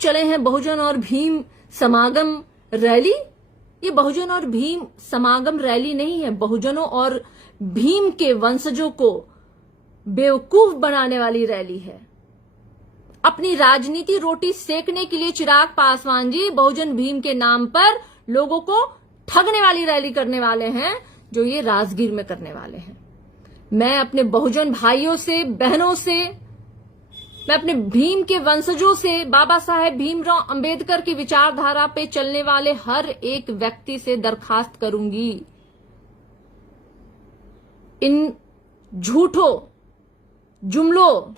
चले हैं बहुजन और भीम समागम रैली। ये बहुजन और भीम समागम रैली नहीं है, बहुजनों और भीम के वंशजों को बेवकूफ बनाने वाली रैली है। अपनी राजनीति रोटी सेकने के लिए चिराग पासवान जी बहुजन भीम के नाम पर लोगों को ठगने वाली रैली करने वाले हैं, जो ये राजगीर में करने वाले हैं। मैं अपने बहुजन भाइयों से, बहनों से, मैं अपने भीम के वंशजों से, बाबा साहेब भीमराव अंबेडकर की विचारधारा पे चलने वाले हर एक व्यक्ति से दरखास्त करूंगी, इन झूठों, जुमलों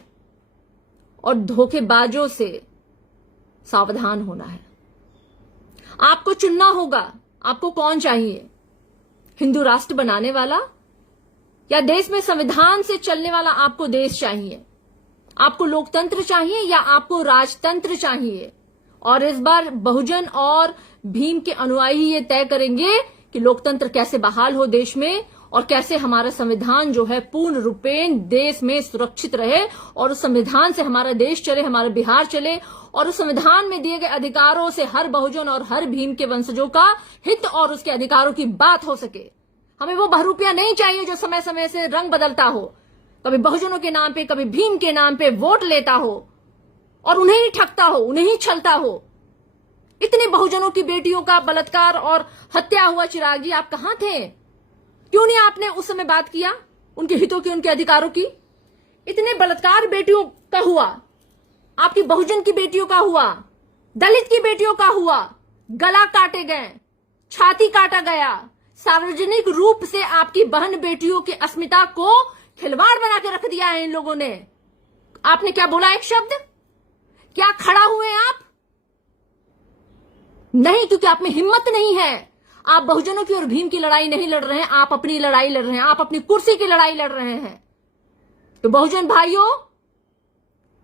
और धोखेबाजों से सावधान होना है। आपको चुनना होगा, आपको कौन चाहिए, हिंदू राष्ट्र बनाने वाला या देश में संविधान से चलने वाला आपको देश चाहिए? आपको लोकतंत्र चाहिए या आपको राजतंत्र चाहिए? और इस बार बहुजन और भीम के अनुयायी ये तय करेंगे कि लोकतंत्र कैसे बहाल हो देश में और कैसे हमारा संविधान जो है पूर्ण रूपेण देश में सुरक्षित रहे और उस संविधान से हमारा देश चले, हमारा बिहार चले और उस संविधान में दिए गए अधिकारों से हर बहुजन और हर भीम के वंशजों का हित और उसके अधिकारों की बात हो सके। हमें वो बहरूपिया नहीं चाहिए जो समय समय से रंग बदलता हो, कभी बहुजनों के नाम पे, कभी भीम के नाम पे वोट लेता हो और उन्हें ही ठगता हो, उन्हें ही छलता हो। इतने बहुजनों की बेटियों का बलात्कार और हत्या हुआ, चिराग जी आप कहां थे? क्यों नहीं आपने उस समय बात किया उनके हितों की, उनके अधिकारों की? इतने बलात्कार बेटियों का हुआ, आपकी बहुजन की बेटियों का हुआ, दलित की बेटियों का हुआ, गला काटे गए, छाती काटा गया, सार्वजनिक रूप से आपकी बहन बेटियों की अस्मिता को खिलवाड़ बना के रख दिया है इन लोगों ने। आपने क्या बोला एक शब्द? क्या खड़ा हुए आप? नहीं, क्योंकि आप में हिम्मत नहीं है। आप बहुजनों की और भीम की लड़ाई नहीं लड़ रहे हैं, आप अपनी लड़ाई लड़ रहे हैं, आप अपनी कुर्सी की लड़ाई लड़ रहे हैं। तो बहुजन भाइयों,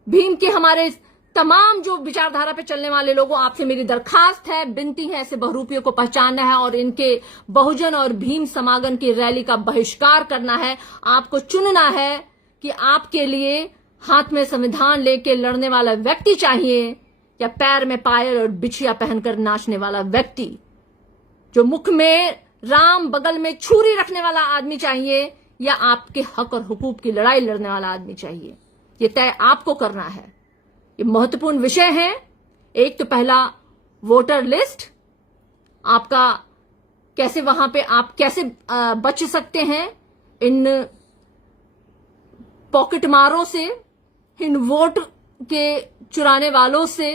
भीम के हमारे तमाम जो विचारधारा पे चलने वाले लोगों, आपसे मेरी दरखास्त है, विनती है, ऐसे बहुरूपियों को पहचानना है और इनके बहुजन और भीम समागम की रैली का बहिष्कार करना है। आपको चुनना है कि आपके लिए हाथ में संविधान लेके लड़ने वाला व्यक्ति चाहिए या पैर में पायल और बिछिया पहनकर नाचने वाला व्यक्ति, जो मुख में राम बगल में छुरी रखने वाला आदमी चाहिए, या आपके हक और हुकूक की लड़ाई लड़ने वाला आदमी चाहिए। ये तय आपको करना है। ये महत्वपूर्ण विषय है। एक तो पहला वोटर लिस्ट, आपका कैसे वहां पे आप कैसे बच सकते हैं इन पॉकेट मारों से, इन वोट के चुराने वालों से।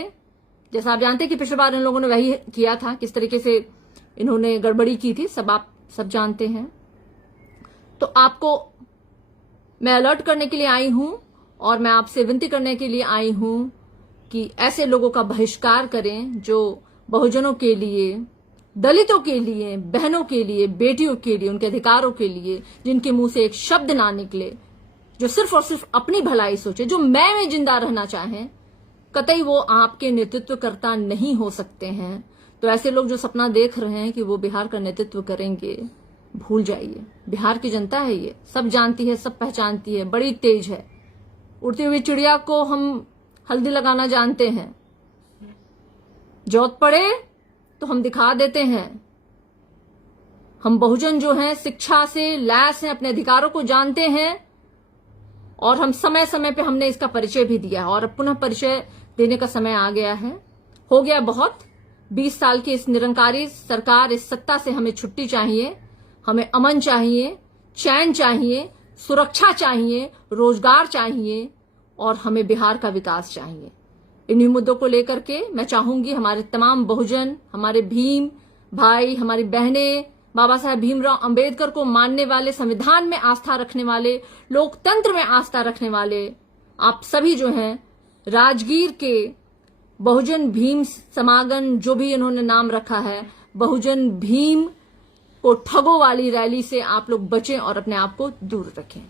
जैसा आप जानते हैं कि पिछली बार इन लोगों ने वही किया था, किस तरीके से इन्होंने गड़बड़ी की थी, सब आप सब जानते हैं। तो आपको मैं अलर्ट करने के लिए आई हूं और मैं आपसे विनती करने के लिए आई हूं कि ऐसे लोगों का बहिष्कार करें जो बहुजनों के लिए, दलितों के लिए, बहनों के लिए, बेटियों के लिए, उनके अधिकारों के लिए, जिनके मुंह से एक शब्द ना निकले, जो सिर्फ और सिर्फ अपनी भलाई सोचे, जो मैं में जिंदा रहना चाहें, कतई वो आपके नेतृत्वकर्ता नहीं हो सकते हैं। तो ऐसे लोग जो सपना देख रहे हैं कि वो बिहार का नेतृत्व करेंगे, भूल जाइए। बिहार की जनता है, ये सब जानती है, सब पहचानती है, बड़ी तेज है। उड़ती हुई चिड़िया को हम हल्दी लगाना जानते हैं, जरूरत पड़े तो हम दिखा देते हैं। हम बहुजन जो हैं शिक्षा से लैस हैं, अपने अधिकारों को जानते हैं और हम समय समय पे हमने इसका परिचय भी दिया है और अब पुनः परिचय देने का समय आ गया है। हो गया बहुत। 20 साल की इस निरंकारी सरकार, इस सत्ता से हमें छुट्टी चाहिए। हमें अमन चाहिए, चैन चाहिए, सुरक्षा चाहिए, रोजगार चाहिए और हमें बिहार का विकास चाहिए। इन्हीं मुद्दों को लेकर के मैं चाहूंगी हमारे तमाम बहुजन, हमारे भीम भाई, हमारी बहनें, बाबा साहेब भीमराव अंबेडकर को मानने वाले, संविधान में आस्था रखने वाले, लोकतंत्र में आस्था रखने वाले, आप सभी जो हैं राजगीर के बहुजन भीम समागम, जो भी इन्होंने नाम रखा है, बहुजन भीम को ठगों वाली रैली से आप लोग बचें और अपने आप को दूर रखें।